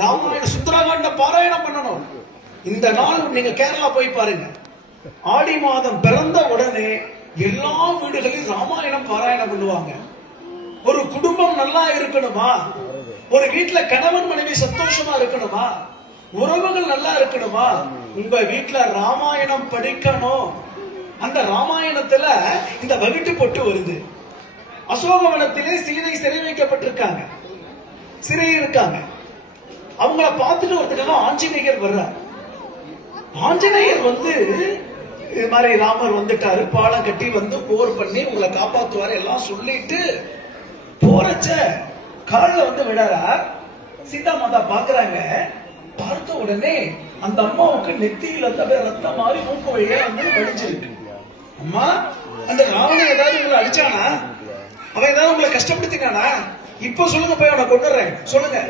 ராமாயண சுந்தரகாண்ட பாராயணம் பண்ணணும். இந்த நாள் நீங்க கேரளா போய் பாருங்க, ஆடி மாதம் பிறந்த உடனே எல்லா வீடுகளிலும் ராமாயணம் பாராயணம் பண்ணுவாங்க. ஒரு குடும்பம் நல்லா இருக்கணுமா, ஒரு வீட்டுல கணவன் மனைவி சந்தோஷமா இருக்கணுமா, உறவுகள் நல்லா இருக்கணுமா, உங்க வீட்டுல ராமாயணம் படிக்கணும். அந்த ராமாயணத்துல இந்த வகுட்டு பொட்டு வருது. அசோகவனத்திலே சீதை சிறை வைக்கப்பட்டிருக்காங்க, சிறை இருக்காங்க. அவங்கள பார்த்துட்டு ஒருத்தர் ஆஞ்சநேயர் வர்றார். ஆஞ்சநேயர் வந்து இது மாதிரி ராமர் வந்துட்டாரு, பாலம் கட்டி வந்து போர் பண்ணி உங்களை காப்பாத்துவாரு எல்லாம் சொல்லிட்டு போறச்ச காலில் வந்து விடாரார். சீதா மாதா பாக்குறாங்க. பார்த்த உடனே அந்த அம்மாவுக்கு நெத்தியில தவிர ரத்தம் மாறி மூக்கு வழியா வந்து வடிஞ்சிருக்கு. அம்மா, அந்த ராவணன் ஏதாவது உங்களை அடிச்சானா, அவன் ஏதாவது உங்களை கஷ்டப்படுத்தினானா, இப்ப சொல்லுங்க, போய் அவனை கொண்டுறேன் சொல்லுங்க.